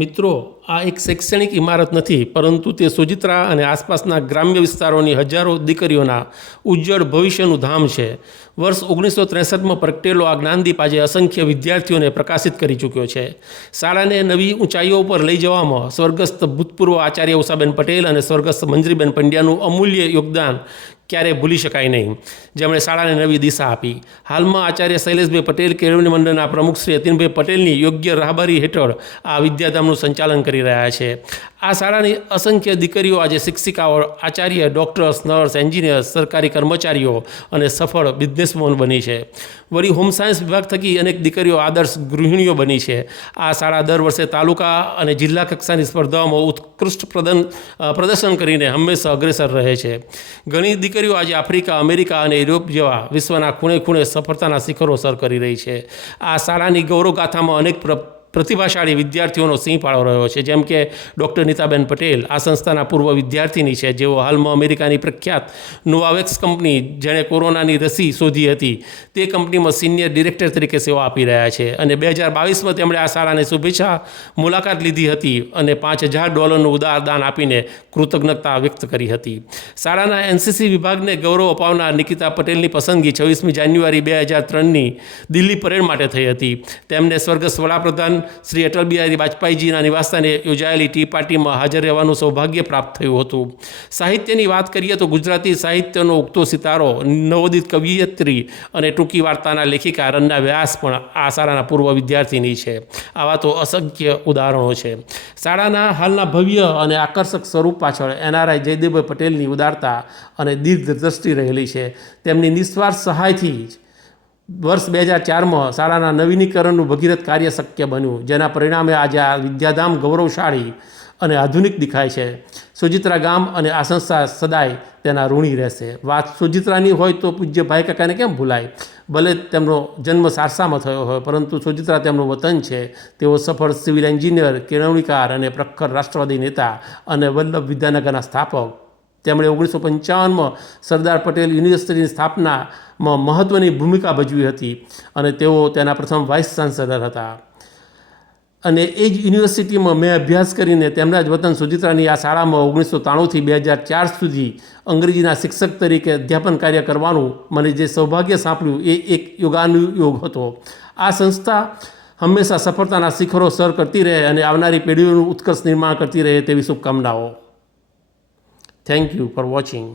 મિત્રો, આ એક શૈક્ષણિક ઇમારત નથી, પરંતુ તે સોજિત્રા અને આસપાસના ગ્રામ્ય વિસ્તારોની હજારો દીકરીઓના ઉજ્જળ ભવિષ્યનું ધામ છે. વર્ષ 1963માં પ્રગટેલો આ જ્ઞાનદીપ આજે અસંખ્ય વિદ્યાર્થીઓને પ્રકાશિત કરી ચૂક્યો છે. શાળાને નવી ઊંચાઈઓ પર લઈ જવામાં સ્વર્ગસ્થ ભૂતપૂર્વ આચાર્ય ઉષાબેન પટેલ અને સ્વર્ગસ્થ મંજરીબેન પંડ્યાનું અમૂલ્ય યોગદાન ક્યારેય ભૂલી શકાય નહીં, જેમણે શાળાને નવી દિશા આપી. હાલમાં આચાર્ય શૈલેષભાઈ પટેલ કેળવણી મંડળના પ્રમુખ શ્રી અતિનભાઈ પટેલની યોગ્ય રાહબરી હેઠળ આ વિદ્યાધામનું સંચાલન કરી રહ્યા છે. આ શાળાની અસંખ્ય દીકરીઓ આજે શિક્ષિકાઓ, આચાર્ય, ડૉક્ટર્સ, નર્સ, એન્જિનિયર્સ, સરકારી કર્મચારીઓ અને સફળ બિઝનેસવુમન બની છે. વળી હોમ સાયન્સ વિભાગ થકી અનેક દીકરીઓ આદર્શ ગૃહિણીઓ બની છે. આ શાળા દર વર્ષે તાલુકા અને જિલ્લા કક્ષાની સ્પર્ધાઓમાં ઉત્કૃષ્ટ પ્રદર્શન કરીને હંમેશા અગ્રેસર રહે છે. ઘણી દીકરીઓ આજે આફ્રિકા, અમેરિકા અને યુરોપ જેવા વિશ્વના ખૂણે ખૂણે સફળતાના શિખરો સર કરી રહી છે. આ શાળાની ગૌરવગાથામાં અનેક પ્રતિભાશાળી વિદ્યાર્થીઓનો સિંહ ફાળો રહ્યો છે, જેમ કે ડૉક્ટર નીતાબેન પટેલ આ સંસ્થાના પૂર્વ વિદ્યાર્થીની છે, જેઓ હાલમાં અમેરિકાની પ્રખ્યાત નોવાવેક્સ કંપની, જેણે કોરોનાની રસી શોધી હતી, તે કંપનીમાં સિનિયર ડિરેક્ટર તરીકે સેવા આપી રહ્યા છે. અને 2022માં તેમણે આ શાળાની શુભેચ્છા મુલાકાત લીધી હતી અને $5000 ઉદાર દાન આપીને કૃતજ્ઞતા વ્યક્ત કરી હતી. શાળાના એનસીસી વિભાગને ગૌરવ અપાવનાર નિકિતા પટેલની પસંદગી 26મી જાન્યુઆરી 2003ની દિલ્હી પરેડ માટે થઈ હતી. તેમને સ્વર્ગસ્થ વડાપ્રધાન શ્રી અટલ બિહારી વાજપેયીજીના નિવાસસ્થાને યોજાયેલી ટી પાર્ટીમાં હાજર રહેવાનું સૌભાગ્ય પ્રાપ્ત થયું હતું. સાહિત્યની વાત કરીએ તો ગુજરાતી સાહિત્યનો ઉગતો સિતારો, નવોદિત કવિયત્રી અને ટૂંકી વાર્તાના લેખિકા રન્ના વ્યાસ પણ આ શાળાના પૂર્વ વિદ્યાર્થીની છે. આવા તો અસંખ્ય ઉદાહરણો છે. શાળાના હાલના ભવ્ય અને આકર્ષક સ્વરૂપ પાછળ એનઆરઆઈ જયદેવભાઈ પટેલની ઉદારતા અને દીર્ઘદ્રષ્ટિ રહેલી છે. તેમની નિસ્વાર્થ સહાયથી જ વર્ષ 2004માં શાળાના નવીનીકરણનું ભગીરથ કાર્ય શક્ય બન્યું, જેના પરિણામે આજે આ વિદ્યાધામ ગૌરવશાળી અને આધુનિક દેખાય છે. સોજિત્રા ગામ અને આ સંસ્થા સદાય તેના ઋણી રહેશે. વાત સોજિત્રાની હોય તો પૂજ્ય ભાઈ કાકાને કેમ ભૂલાય? ભલે તેમનો જન્મ સારસામાં થયો હોય, પરંતુ સોજિત્રા તેમનું વતન છે. તેઓ સફળ સિવિલ એન્જિનિયર, કેળવણીકાર અને પ્રખર રાષ્ટ્રવાદી નેતા અને વલ્લભ વિદ્યાનગરના સ્થાપક. તેમણે 1955માં સરદાર પટેલ યુનિવર્સિટીની સ્થાપનામાં મહત્ત્વની ભૂમિકા ભજવી હતી અને તેઓ તેના પ્રથમ વાઇસ ચાન્સેલર હતા. અને એ જ યુનિવર્સિટીમાં મેં અભ્યાસ કરીને તેમના જ વતન સોજિત્રાની આ શાળામાં 1993થી 2004 સુધી અંગ્રેજીના શિક્ષક તરીકે અધ્યાપન કાર્ય કરવાનું મને જે સૌભાગ્ય સાંપડ્યું એ એક યોગાનુયોગ હતો. આ સંસ્થા હંમેશા સફળતાના શિખરો સર કરતી રહે અને આવનારી પેઢીઓનું ઉત્કર્ષ નિર્માણ કરતી રહે તેવી શુભકામનાઓ. Thank you for watching.